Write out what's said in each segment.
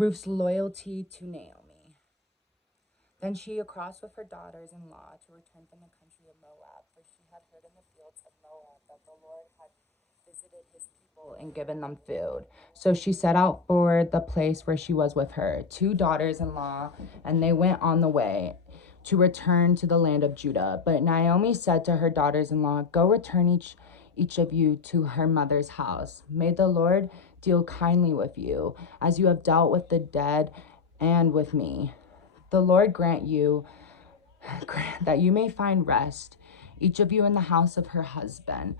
Ruth's loyalty to Naomi. Then she across with her daughters-in-law to return from the country of Moab, for she had heard in the fields of Moab that the Lord had visited his people and given them food. So she set out for the place where she was with her two daughters-in-law, and they went on the way to return to the land of Judah. But Naomi said to her daughters-in-law, "Go return each of you to her mother's house. May the Lord deal kindly with you, as you have dealt with the dead and with me. The Lord grant that you may find rest, each of you in the house of her husband."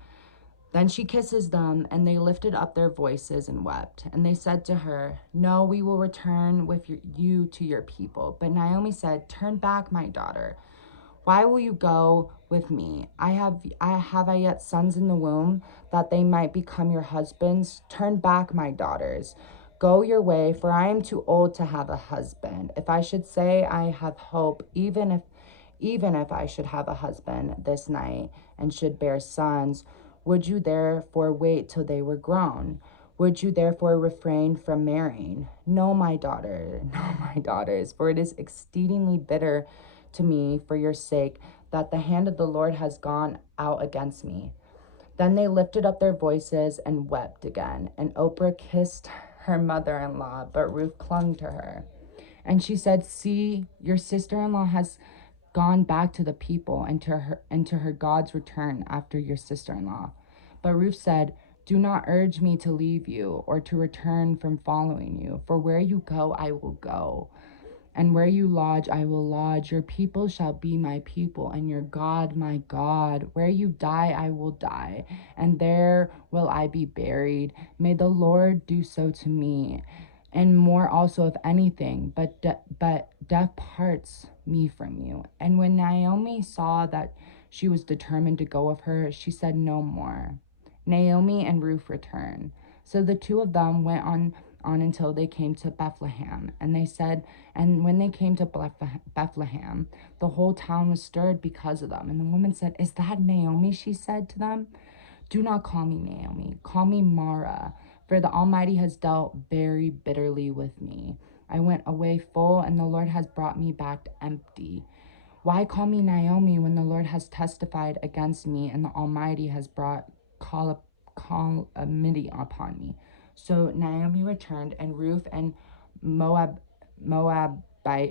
Then she kisses them, and they lifted up their voices and wept. And they said to her, "No, we will return with you to your people." But Naomi said, "Turn back, my daughter. Why will you go with me? Have I yet sons in the womb, that they might become your husbands? Turn back, my daughters. Go your way, for I am too old to have a husband. If I should say I have hope, even if I should have a husband this night and should bear sons, would you therefore wait till they were grown? Would you therefore refrain from marrying? No, my daughter, no, my daughters, for it is exceedingly bitter to me for your sake that the hand of the Lord has gone out against me." Then they lifted up their voices and wept again. And Oprah kissed her mother-in-law, but Ruth clung to her. And she said, "See, your sister-in-law has gone back to the people and to her God's return after your sister-in-law." But Ruth said, "Do not urge me to leave you or to return from following you, for where you go, I will go, and where you lodge, I will lodge. Your people shall be my people, and your God, my God. Where you die, I will die, and there will I be buried. May the Lord do so to me, and more also, if anything, but death parts me from you." And when Naomi saw that she was determined to go with her, she said no more. Naomi and Ruth returned. So the two of them went on until they came to Bethlehem. And when they came to Bethlehem, the whole town was stirred because of them. And the woman said, "Is that Naomi?" She said to them. "Do not call me Naomi. Call me Mara, for the Almighty has dealt very bitterly with me. I went away full, and the Lord has brought me back empty. Why call me Naomi when the Lord has testified against me, and the Almighty has brought calamity upon me?" So Naomi returned, and Ruth and Moabite,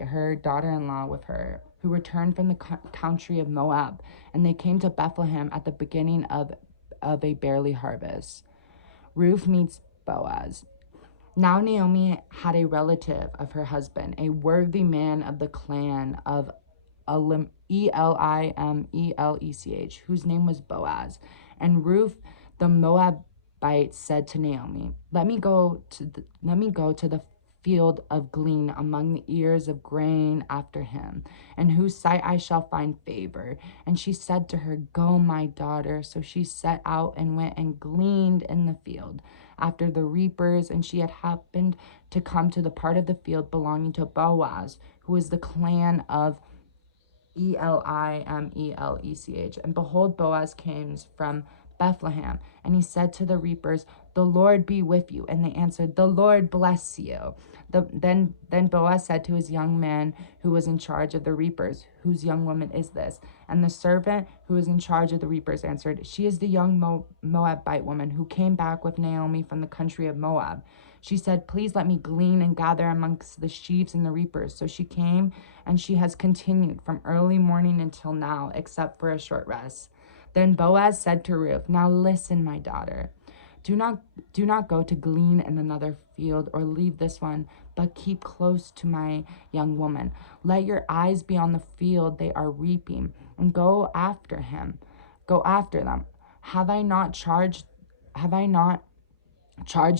her daughter-in-law, with her, who returned from the country of Moab, and they came to Bethlehem at the beginning of a barley harvest. Ruth meets Boaz. Now Naomi had a relative of her husband, a worthy man of the clan of Elimelech, whose name was Boaz. And Ruth the Moabite said to Naomi, let me go to the field of glean among the ears of grain after him, in whose sight I shall find favor." And she said to her, "Go, my daughter." So she set out and went and gleaned in the field after the reapers, and she had happened to come to the part of the field belonging to Boaz, who was the clan of Elimelech. And behold, Boaz came from Bethlehem, and he said to the reapers, "The Lord be with you." And they answered, "The Lord bless you." Then Boaz said to his young man who was in charge of the reapers, "Whose young woman is this?" And the servant who was in charge of the reapers answered, "She is the young Moabite woman who came back with Naomi from the country of Moab. She said, 'Please let me glean and gather amongst the sheaves and the reapers.' So she came, and she has continued from early morning until now, except for a short rest." Then Boaz said to Ruth, "Now listen, my daughter. Do not go to glean in another field or leave this one, but keep close to my young woman. Let your eyes be on the field they are reaping, and go after them. Have I not charged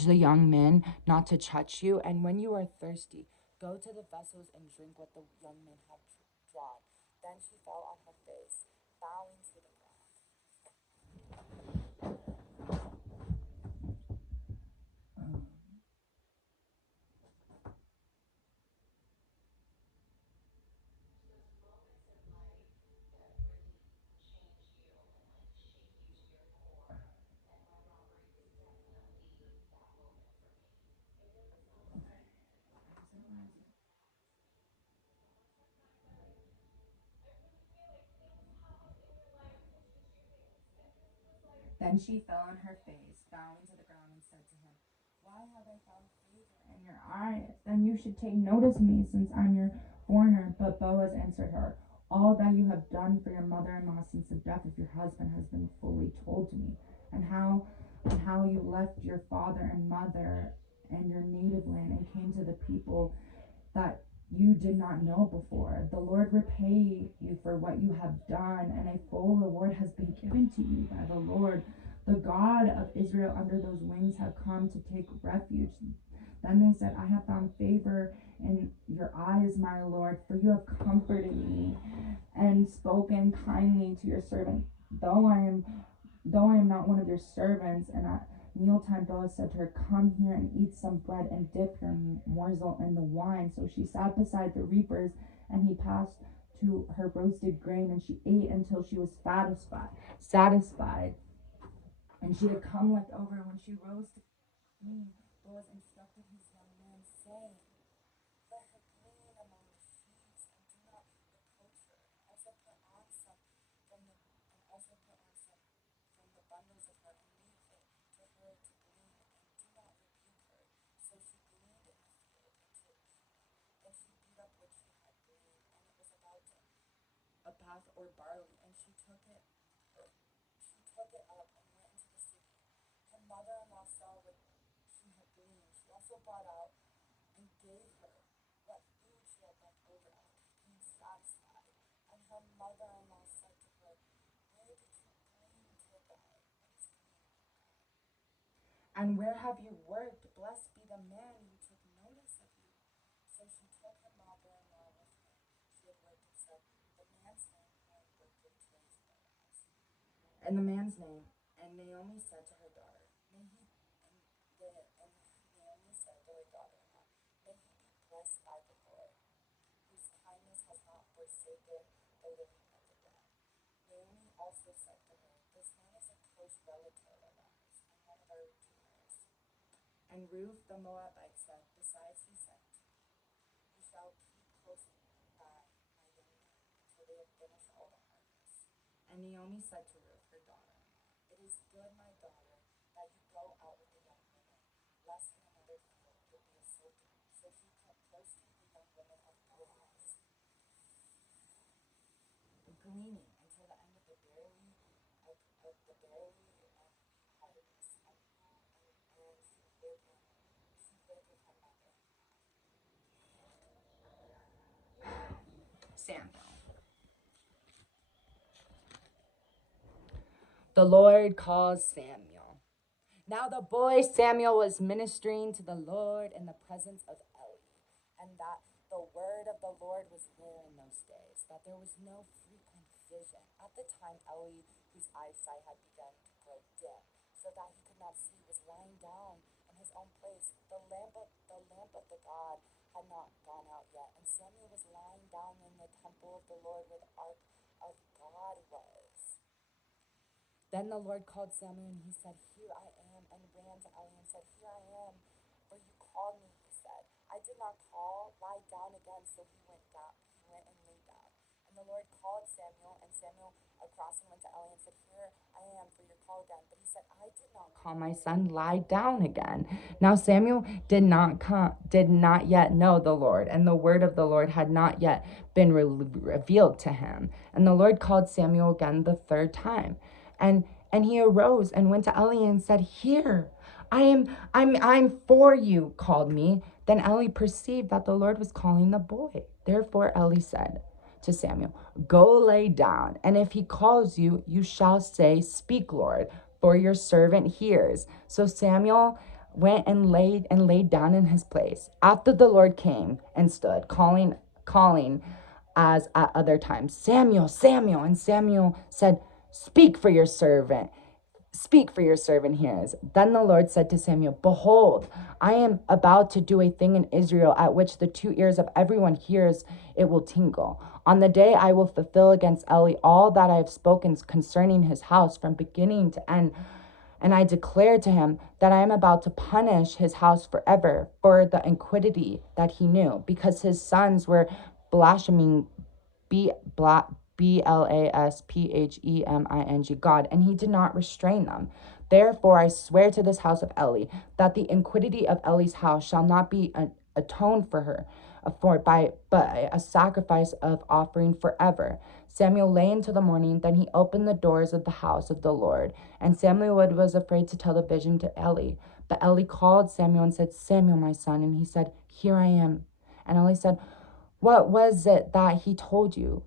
the young men not to touch you? And when you are thirsty, go to the vessels and drink what the young men have drawn." Then she fell on her face, bowing to the Then she fell on her face, bowing to the ground, and said to him, Why have I found favor in your eyes? Then you should take notice of me, since I'm your foreigner. But Boaz answered her, All that you have done for your mother-in-law since the death of your husband has been fully told to me, and how you left your father and mother and your native land and came to the people that you did not know before. The Lord repay you for what you have done, and a full reward has been given to you by the Lord. The God of Israel under those wings have come to take refuge. Then they said, I have found favor in your eyes, my Lord, for you have comforted me and spoken kindly to your servant, though I am not one of your servants. And at mealtime, Boaz said to her, Come here and eat some bread and dip your morsel in the wine. So she sat beside the reapers, and he passed to her roasted grain, and she ate until she was satisfied. And she had come left over. When she rose to glean, Boaz instructed his young man, saying, Let her glean among the sheaves, and do not reproach her. Also put on some from the bundles of her, and leave it to her to glean, and do not rebuke her. So she gleaned in the field until evening. Then she beat up what she had gleaned, and it was about a bath or barley, and she took it up and went into the city. Her mother-in-law saw what she had gleaned. She also brought out and gave her what food she had left over after being satisfied. And her mother-in-law said to her, Where did you glean today? What is gleaning? And where have you worked? Blessed be the man who took notice of you. So she took her mother-in-law with her. She had worked and said, The man's name who I worked with today is Boaz. And the man's name. And Naomi said to her daughter, May he and Naomi said to her daughter-in-law, May he be blessed by the Lord, whose kindness has not forsaken the living of the dead. Naomi also said to her, This man is a close relative of ours, and one of our redeemers. And Ruth the Moabite said, Besides, he said to me, You shall keep close by my young men until they have finished all the harvest. And Naomi said to Ruth, her daughter-in-law, It is good, my daughter, that you go out with the young women, lest in another field there be a soaking. So she kept close to the young women of Boaz, gleaning until the end of the barley harvest, and she hid with her mother. Samuel. The Lord calls Samuel. Now the boy Samuel was ministering to the Lord in the presence of Eli, and that the word of the Lord was rare in those days, that there was no frequent vision. At the time, Eli, whose eyesight had begun to grow dim, so that he could not see, was lying down in his own place. The lamp of the God had not gone out yet, and Samuel was lying down in the temple of the Lord where the ark of God was. Then the Lord called Samuel, and he said, Here I am, and ran to Eli and said, Here I am, for you called me, he said. I did not call, lie down again. So he went and lay down. And the Lord called Samuel, and Samuel across and went to Eli and said, Here I am, for your call again. But he said, I did not call, my son, lie down again. Now Samuel did not yet know the Lord, and the word of the Lord had not yet been revealed to him. And the Lord called Samuel again the third time. And he arose and went to Eli and said, Here, I'm for you, called me. Then Eli perceived that the Lord was calling the boy. Therefore Eli said to Samuel, Go lay down, and if he calls you, you shall say, Speak, Lord, for your servant hears. So Samuel went and laid down in his place. After the Lord came and stood, calling as at other times, Samuel, Samuel. And Samuel said, Speak, for your servant hears. Then the Lord said to Samuel, Behold, I am about to do a thing in Israel at which the two ears of everyone hears it will tingle. On the day I will fulfill against Eli all that I have spoken concerning his house from beginning to end. And I declare to him that I am about to punish his house forever for the iniquity that he knew, because his sons were blaspheming Blasphemin, God, and he did not restrain them. Therefore I swear to this house of Eli that the iniquity of Eli's house shall not be atoned for her, but a sacrifice of offering forever. Samuel lay until the morning. Then he opened the doors of the house of the Lord. And Samuel was afraid to tell the vision to Eli. But Eli called Samuel and said, Samuel, my son. And he said, Here I am. And Eli said, What was it that he told you?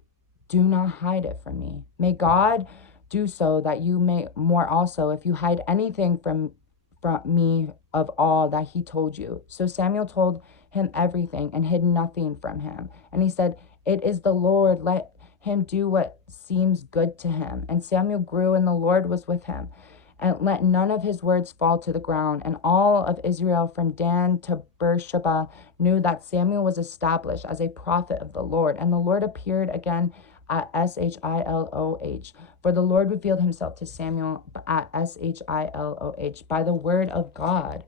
Do not hide it from me. May God do so that you may more also, if you hide anything from me of all that he told you. So Samuel told him everything and hid nothing from him. And he said, It is the Lord. Let him do what seems good to him. And Samuel grew, and the Lord was with him. And let none of his words fall to the ground. And all of Israel from Dan to Beersheba knew that Samuel was established as a prophet of the Lord. And the Lord appeared again at Shiloh, for the Lord revealed himself to Samuel at Shiloh by the word of God.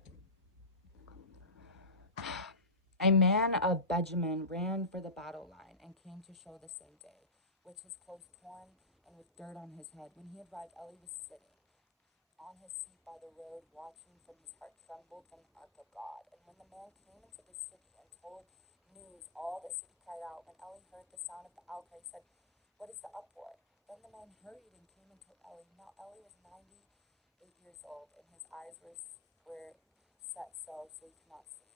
A man of Benjamin ran for the battle line and came to show the same day, with his clothes torn and with dirt on his head. When he arrived, Eli was sitting on his seat by the road, watching, from his heart trembled from the ark of God. And when the man came into the city and told news, all the city cried out. When Eli heard the sound of the outcry, he said, What is the uproar? Then the man hurried and came and told Eli. Now Eli was 98 years old, and his eyes were set so he could not see.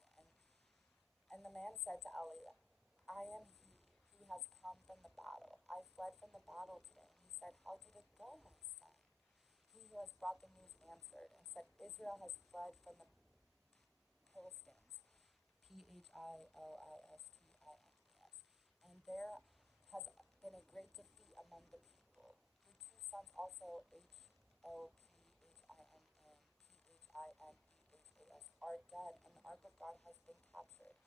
And the man said to Eli, I am he who has come from the battle. I fled from the battle today. And he said, How did it go, my son? He who has brought the news answered and said, Israel has fled from the Philistines, Philistines, and there has been a great defeat among the people. Your two sons also, Hophinehas, are dead, and the ark of God has been captured.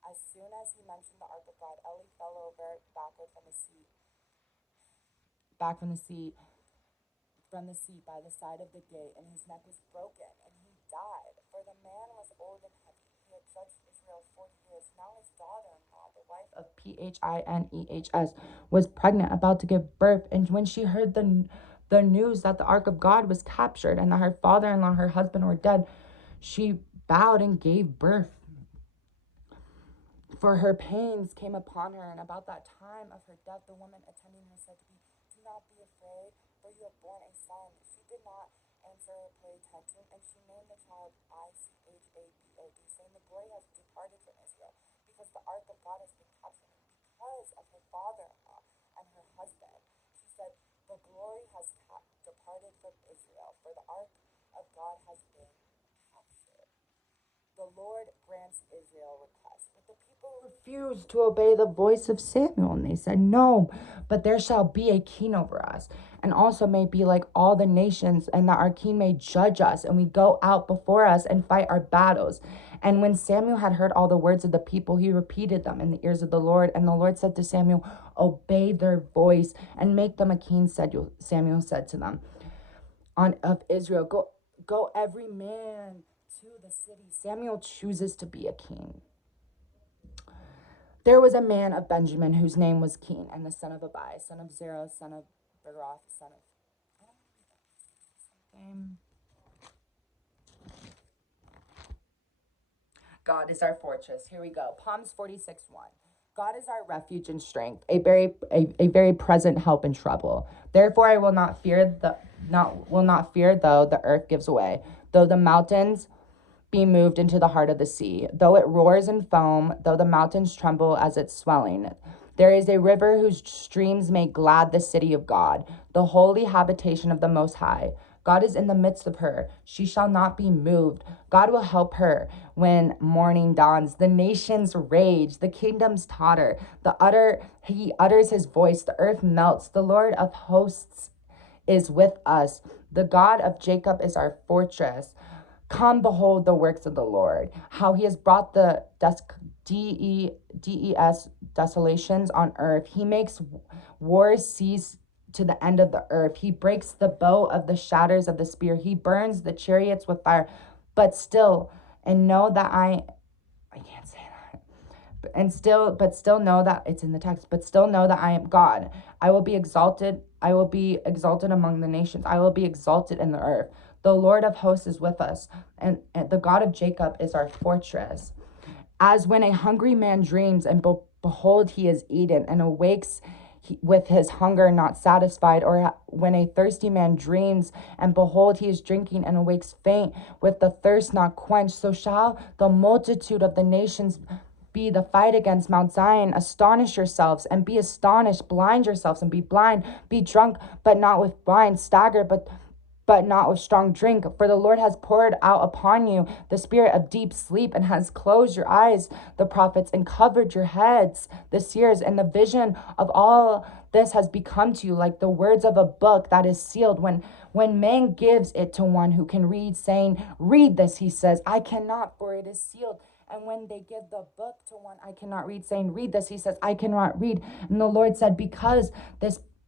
As soon as he mentioned the ark of God, Eli fell over backward from the seat by the side of the gate, and his neck was broken, and he died. For the man was old and heavy. He had judged Israel 40 years. Now his daughter-in-law, the wife of Phinehas, was pregnant, about to give birth. And when she heard the news that the ark of God was captured and that her father-in-law, her husband, were dead, she bowed and gave birth. For her pains came upon her, and about that time of her death, the woman attending her said to me, Do not be afraid, for you have borne a son. She did not answer or pay attention, and she named the child Ichabod, saying, The glory has departed from Israel, because the ark of God has been captured. And because of her father-in-law and her husband, she said, The glory has departed from Israel, for the ark of God has been captured. The Lord grants Israel request. But the people refused to obey the voice of Samuel, and they said, No, but there shall be a king over us, and also may be like all the nations, and that our king may judge us, and we go out before us and fight our battles. And when Samuel had heard all the words of the people, he repeated them in the ears of the Lord. And the Lord said to Samuel, Obey their voice and make them a king, Samuel said to them. Of Israel, go every man to the city. Samuel chooses to be a king. There was a man of Benjamin whose name was King, and the son of Abai, son of Zerah, son of Beroth, son of... I don't want to read that. God is our fortress. Here we go. Psalms 46:1. God is our refuge and strength, a very present help in trouble. Therefore I will not fear though the earth gives way, though the mountains be moved into the heart of the sea, though it roars and foam, though the mountains tremble as its swelling. There is a river whose streams make glad the city of God, the holy habitation of the Most High. God is in the midst of her. She shall not be moved. God will help her when morning dawns. The nations rage, the kingdoms totter. He utters his voice, the earth melts. The Lord of hosts is with us. The God of Jacob is our fortress. Come behold the works of the Lord, how he has brought the desolations on earth. He makes wars cease to the end of the earth. He breaks the bow of the shatters of the spear. He burns the chariots with fire. But still, and know that I can't say that. but still know that it's in the text, but still know that I am God. I will be exalted. I will be exalted among the nations. I will be exalted in the earth. The Lord of hosts is with us, and the God of Jacob is our fortress. As when a hungry man dreams, and behold, he is eaten, and awakes with his hunger not satisfied, or when a thirsty man dreams, and behold, he is drinking, and awakes faint with the thirst not quenched, so shall the multitude of the nations be the fight against Mount Zion. Astonish yourselves and be astonished. Blind yourselves and be blind. Be drunk, but not with wine. Stagger, but not with strong drink. For the Lord has poured out upon you the spirit of deep sleep, and has closed your eyes, the prophets, and covered your heads, the seers. And the vision of all this has become to you like the words of a book that is sealed. When man gives it to one who can read, saying, read this, he says, I cannot, for it is sealed. And when they give the book to one I cannot read, saying, read this, he says, I cannot read. And the Lord said, because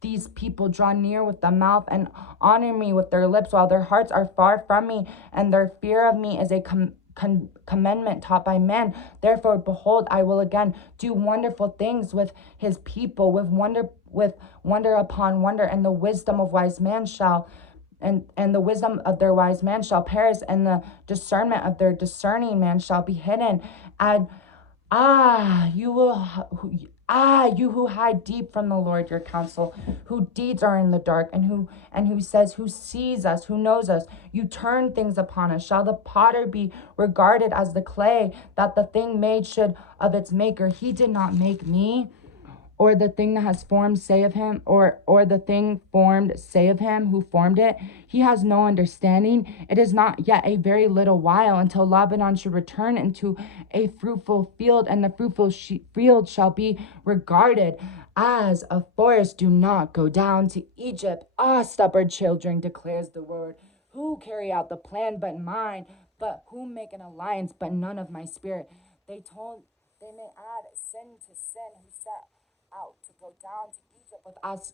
these people draw near with the mouth and honor me with their lips, while their hearts are far from me, and their fear of me is a commandment taught by men. Therefore, behold, I will again do wonderful things with his people, with wonder upon wonder, and the wisdom of wise man shall and the wisdom of their wise man shall perish, and the discernment of their discerning man shall be hidden. And you who hide deep from the Lord your counsel, whose deeds are in the dark, and who says, who sees us, who knows us, you turn things upon us. Shall the potter be regarded as the clay, that the thing made should of its maker? He did not make me, or the thing that has formed say of him, or the thing formed say of him who formed it. He has no understanding. It is not yet a very little while until Lebanon should return into a fruitful field, and the fruitful field shall be regarded as a forest. Do not go down to Egypt, stubborn children, declares the Lord, who carry out the plan but mine, but who make an alliance but none of my spirit. They may add sin to sin, who set out to go down to Egypt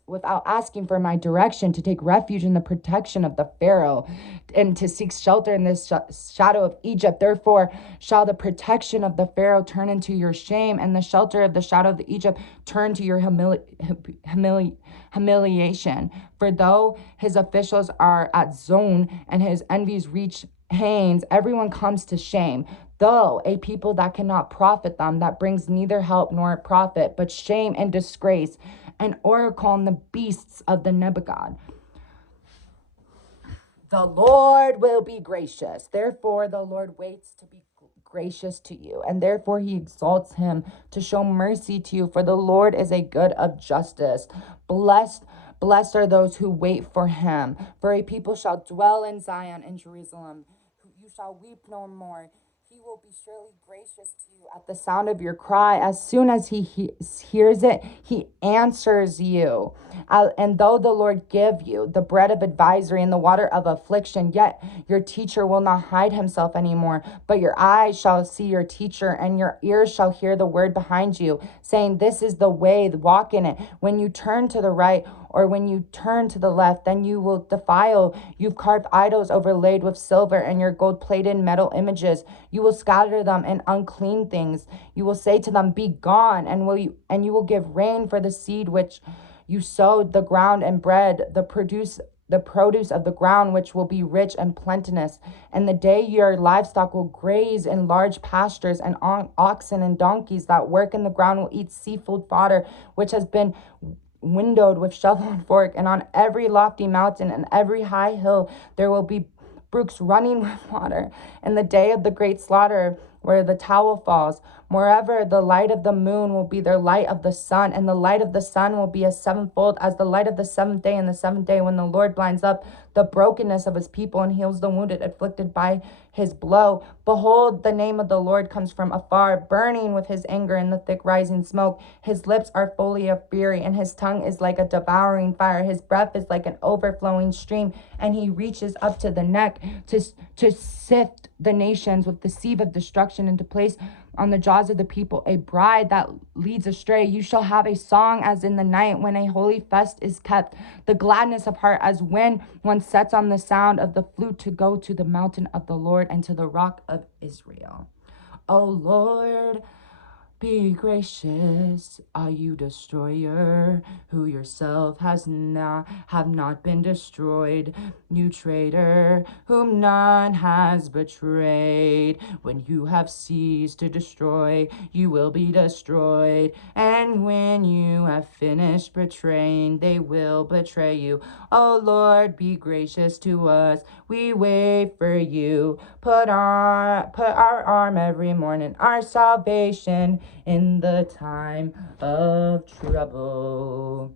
without asking for my direction, to take refuge in the protection of the Pharaoh, and to seek shelter in this shadow of Egypt. Therefore shall the protection of the Pharaoh turn into your shame, and the shelter of the shadow of the Egypt turn to your humiliation. For though his officials are at Zone, and his envies reach Hanes, everyone comes to shame. Though a people that cannot profit them, that brings neither help nor profit, but shame and disgrace, an oracle on the beasts of the Nebuchadnezzar. The Lord will be gracious. Therefore, the Lord waits to be gracious to you, and therefore he exalts him to show mercy to you. For the Lord is a God of justice. Blessed are those who wait for him. For a people shall dwell in Zion and Jerusalem. You shall weep no more. He will be surely gracious to you at the sound of your cry. As soon as he hears it, he answers you. And though the Lord give you the bread of advisory and the water of affliction, yet your teacher will not hide himself anymore. But your eyes shall see your teacher, and your ears shall hear the word behind you, saying, this is the way, walk in it. When you turn to the right, or when you turn to the left, then you will defile. You've carved idols overlaid with silver, and your gold-plated metal images. You will scatter them in unclean things. You will say to them, be gone, and you will give rain for the seed which you sowed, the ground, and bread, the produce of the ground, which will be rich and plenteous. And the day your livestock will graze in large pastures, and oxen and donkeys that work in the ground will eat seafood fodder, which has been windowed with shovel and fork. And on every lofty mountain and every high hill there will be brooks running with water. In the day of the great slaughter, where the towel falls, moreover, the light of the moon will be their light of the sun, and the light of the sun will be a sevenfold as the light of the seventh day. And the seventh day, when the Lord blinds up the brokenness of his people and heals the wounded afflicted by his blow. Behold, the name of the Lord comes from afar, burning with his anger in the thick rising smoke. His lips are fully of fury, and his tongue is like a devouring fire. His breath is like an overflowing stream, and he reaches up to the neck to sift the nations with the sieve of destruction, and to place on the jaws of the people a bride that leads astray. You shall have a song as in the night when a holy fest is kept, the gladness of heart as when one sets on the sound of the flute, to go to the mountain of the Lord and to the rock of Israel. O Lord, Be gracious, are you destroyer, who yourself have not been destroyed, you traitor, whom none has betrayed. When you have ceased to destroy, you will be destroyed. And when you have finished betraying, they will betray you. O Lord, be gracious to us. We wait for you. Put our arm every morning, our salvation in the time of trouble.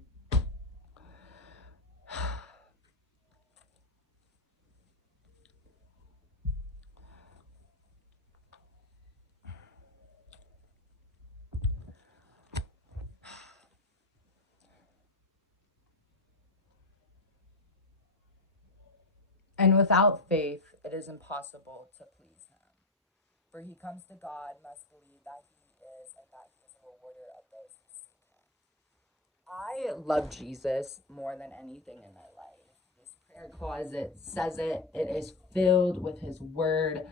And without faith, it is impossible to please him. For he comes to God, must believe that he is, and that he is a rewarder of those who seek him. I love Jesus more than anything in my life. This prayer closet says it. It is filled with his word.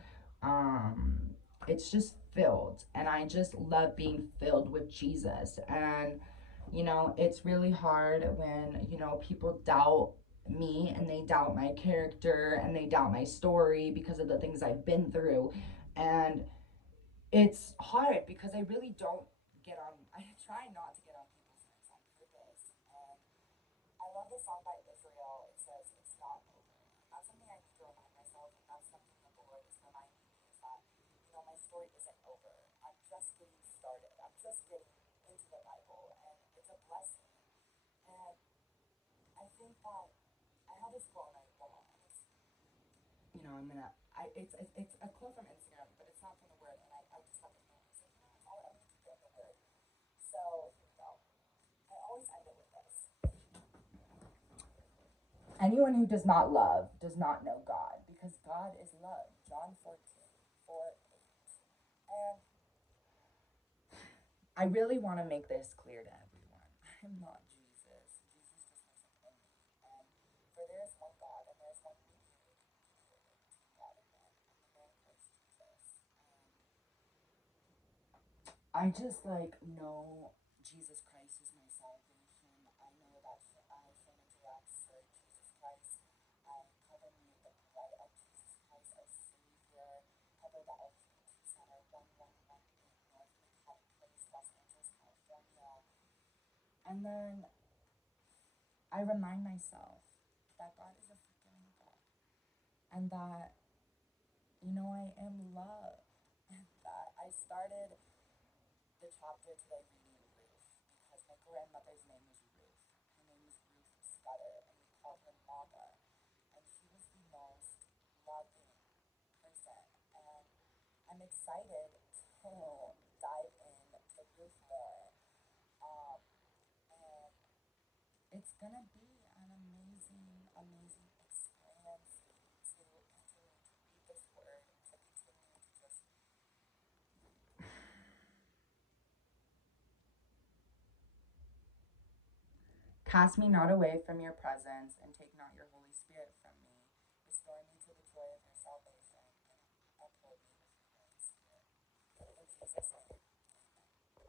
Um, it's just filled. And I just love being filled with Jesus. And, it's really hard when, people doubt me and they doubt my character and they doubt my story because of the things I've been through. And it's hard because I really don't I try not to get on people's nerves on purpose. And I love the song by Israel. It says, "It's not over." And that's something I need to remind myself. And that's something that the Lord is reminding me is that, my story isn't over. I'm just getting started. I'm just getting into the Bible. And it's a blessing. And I think that I have this quote, and I don't want to, I'm gonna, it's a quote from Instagram, but it's not from the word. And I just have to know. I was like, it's all, I'm gonna keep it in the word. So here we go. I always end it with this. Anyone who does not love does not know God, because God is love. John 14:4-8. And I really want to make this clear to everyone. I'm not Jesus. Jesus just lives within me. And for there is one God, and there is one mediator between God and men, and the man Christ Jesus. And I just know Jesus Christ is my salvation. I know that I shall interact with Jesus Christ. I cover me with the blood of Jesus Christ, our Savior. Cover the LGBT Center 111 in North McCobb Place, Los Angeles, California. And then I remind myself that God is a forgiving God, and that I am loved, and that I started the chapter today reading Ruth because my grandmother's name was Ruth. Her name was Ruth Scudder, and we called her Mama. And she was the most loving person. And I'm excited to dive into Ruth more. Um, and it's gonna be an amazing, amazing experience to continue to read this word, to continue to just cast me not away from your presence, and take not your Holy Spirit from me. Restore me to the joy of your salvation, and uphold me with your Holy Spirit. In Jesus' name.